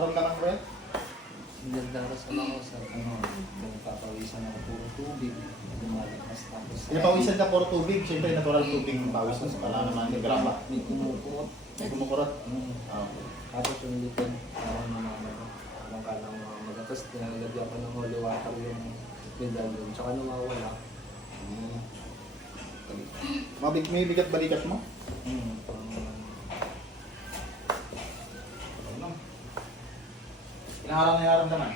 nakaramdaman ko yan? Nagdarasal ako sa nagpapawisan ako puro tubig. Lumalakas tapos. Pinapawisan ka puro tubig. Siyempre, natural tubig yung pawis mo. Wala naman yung graba. May kumukurot. May kumukurot. Ah, okay. Tapos yung lipid, parang namamaga. Parang kalang namamaga. Tapos tinalagyan ko ng holy water yung pedal doon. Tsaka nawawala. May bigat balikat mo? Ilang araw na yung naramdaman?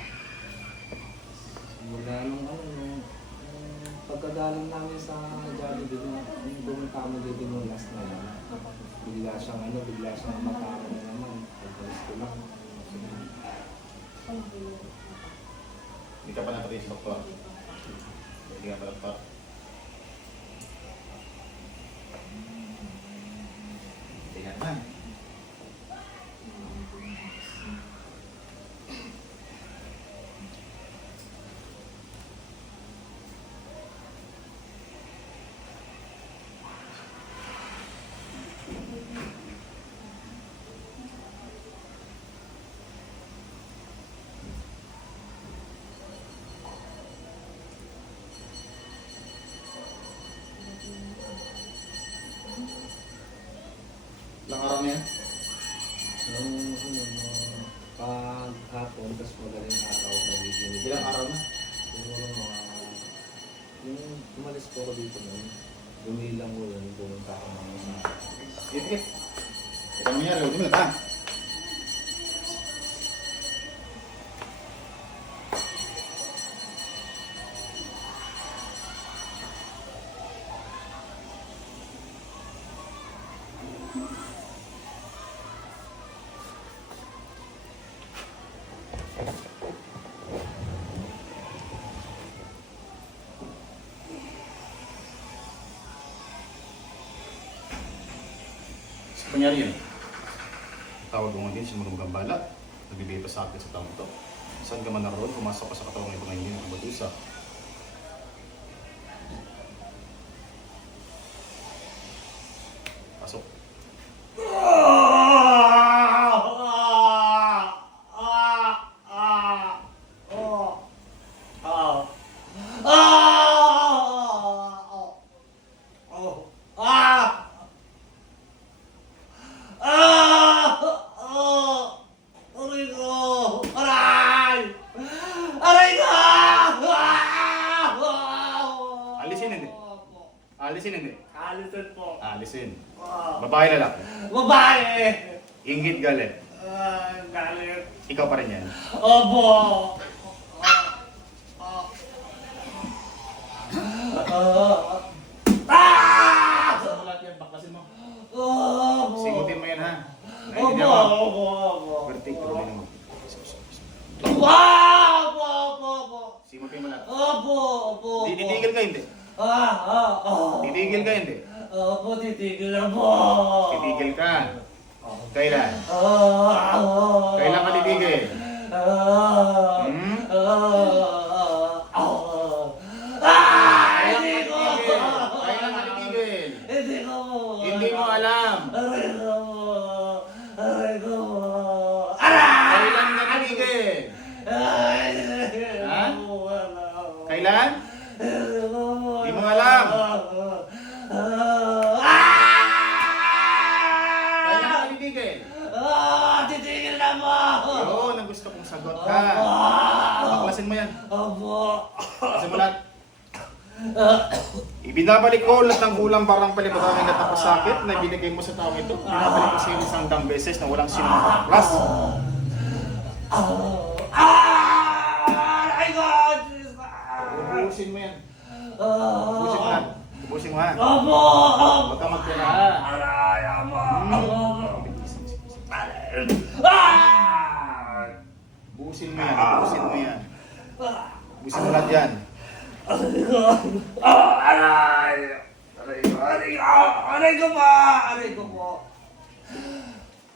Mula nung nung pagkadalang namin sa Jollibee, nung pumunta kami dito nung last na yun, bigla siyang matama na naman. Pagkalis ko lang. Hindi ka pa napatin sa doktor. Hindi ka pa doktor. Tingnan na. Ilang araw na yan? Paghapon, tapos magaling araw, nagiging. Ilang araw na? Siguro mga, yung umalis po ako dito nun, lumilang ko yun, pumunta ako naman sa. Ikit. Ito mo yan, huwag mo na. Kunyari yun, tawag mo din siya magandang bala, nagbibigay pa sa akin sa taong ito. Saan ka man naroon, pumasok ka sa katawang ito ngayon ng kabatusa. Pasok. Alisin hindi. Alisin hindi. Alisin po. Alisin. Babae na lang. Babae! Inggit galit. Galit. Ikaw pa rin yan. Opo! Saan mo lahat yan? Baklasin mo. Opo! Singutin mo yan ha. Opo! Naintindihan mo? Opo! Opo! Vertic, tuloy naman. Opo! Opo! Singutin mo lahat. Opo! Opo! Titigil ka hindi? Titigil ka hindi? Opo, titigil na po! Titigil ka. Kailan? Kailan ka titigil? Hindi ko! Kailan ka titigil? Hindi ko! Hindi mo alam. Aray ko! Aray ko! Kailan ka titigil? Ha? Kailan? Hindi mo alam. Kailan ka titigil? Titigil na mo! Yun, ang gusto kong sagot ka. Baklasin mo yan. Opo! Baklasin mo lahat. Ibinabalik ko lahat ng kulang parang palipataming at napasakit na ibinigay mo sa taong ito. Binabalik ko sa iyo isang dang beses na walang sino makaklas. Aray ko! Ubusin mo yan. Ubusin mo lahat. Ubusin mo ha. Opo! Huwag ka magtira ha. Aray! Opo! Ubusin mo yan. Ubusin mo yan. Ubusin mo lahat yan. Aray ko! Aray! Aray ko! Aray ko! Aray ko po! Aray ko po!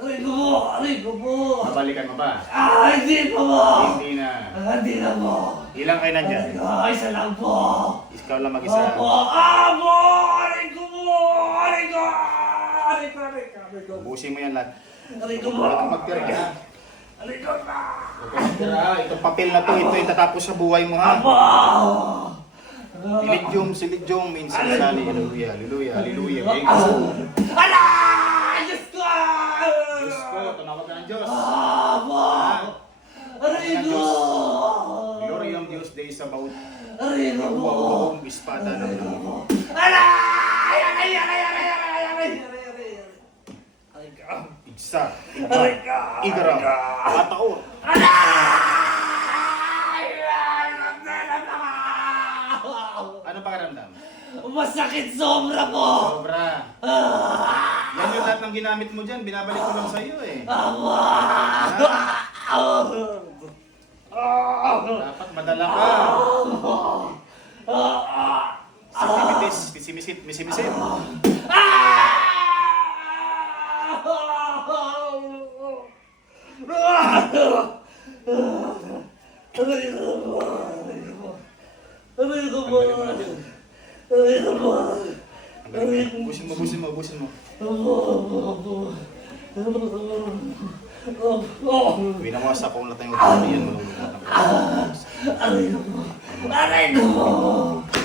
Aray ko po! Aray ko po! Babalikan mo ba? Hindi po po! Hindi na. Hindi na po! Ilang kayo nandyan? Aray ko! Isa lang po! Ikaw lang mag-isa. Opo! Abo! Aray ko po! Aray ko! Aray ko! Aray ko! Aray ko! Ubusin mo yan lahat. Aray ko po! Huwag kang magtira ha. Aray ko! Tara, itong papel na to, ito yung tatapos sa buhay mo ha. Aba! Silidyong, minsan sali. Hallelujah, hallelujah, hallelujah. Okay? Ala! Diyos ko! Diyos ko, tumawag ka ng Diyos. Aba! Aray ko! Glory ang Diyos day sa bawat Aray ko po! uwawang espada ng Diyos. Aray! Aray! Aray! Aray! Aray! Aray! Aray ka! Igsa, Aray ka! igara, ataor. Ano pakiramdam? Masakit sobra po! Sobra. Yan yung lahat ng ginamit mo dyan, binabalik ko lang sa'yo eh. Dapat madala ka. Misimisit. Aray ko po! Tanggalin mo na dyan. Aray ko po! Busin mo. Winawasak ko lahat ng utang yan, malulunod na. Aray ko po! Aray ko po!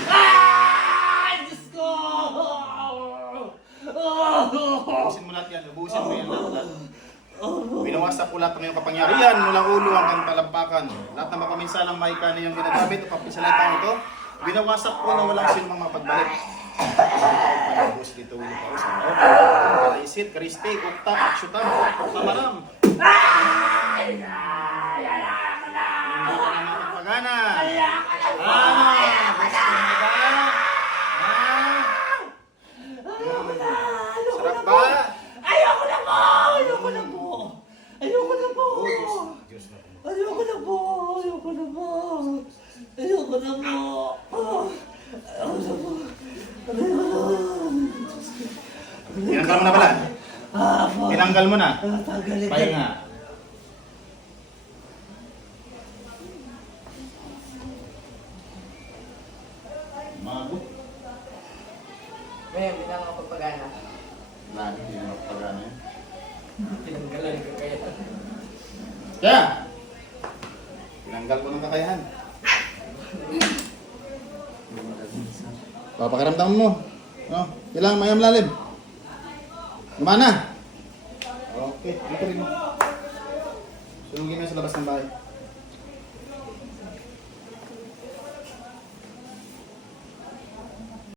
Ay! Diyos ko! Ubusin mo lahat yan, ubusin mo yan lahat. Winawasak ko lahat ng iyong kapangyarihan mula ulo hanggang talampakan. Lahat ng mapaminsalang mahika na iyong ginagamit o kapisalatan ito, winawasak ko na walang sinumang mapagbalik. Panabos dito ulo pa sa kalaisit, kariste, ukta, aksyutam, kamaram. Hindi ka na matapagana. Sarap ba? Ayoko na po! Ayoko na po! Ayoko na po! Diyos na po. Ayoko na po! Ayoko na po! Ayoko na po! Ayoko na po! Ayoko na! Tinanggal mo na pala? Po! Tinanggal mo na? Tanggalin ka. Pahinga. Mago. Ngayon, hindi na ako pagpagana. Lagi hindi na makapagana yun. Tinanggalan ko kaya. Kaya, tinanggal ko ng kakayahan. Papakiramdam mo. Oh, kailangan mayam lalim. Gumana. Okay, dito rin mo. Sunugin mo sa labas ng bahay.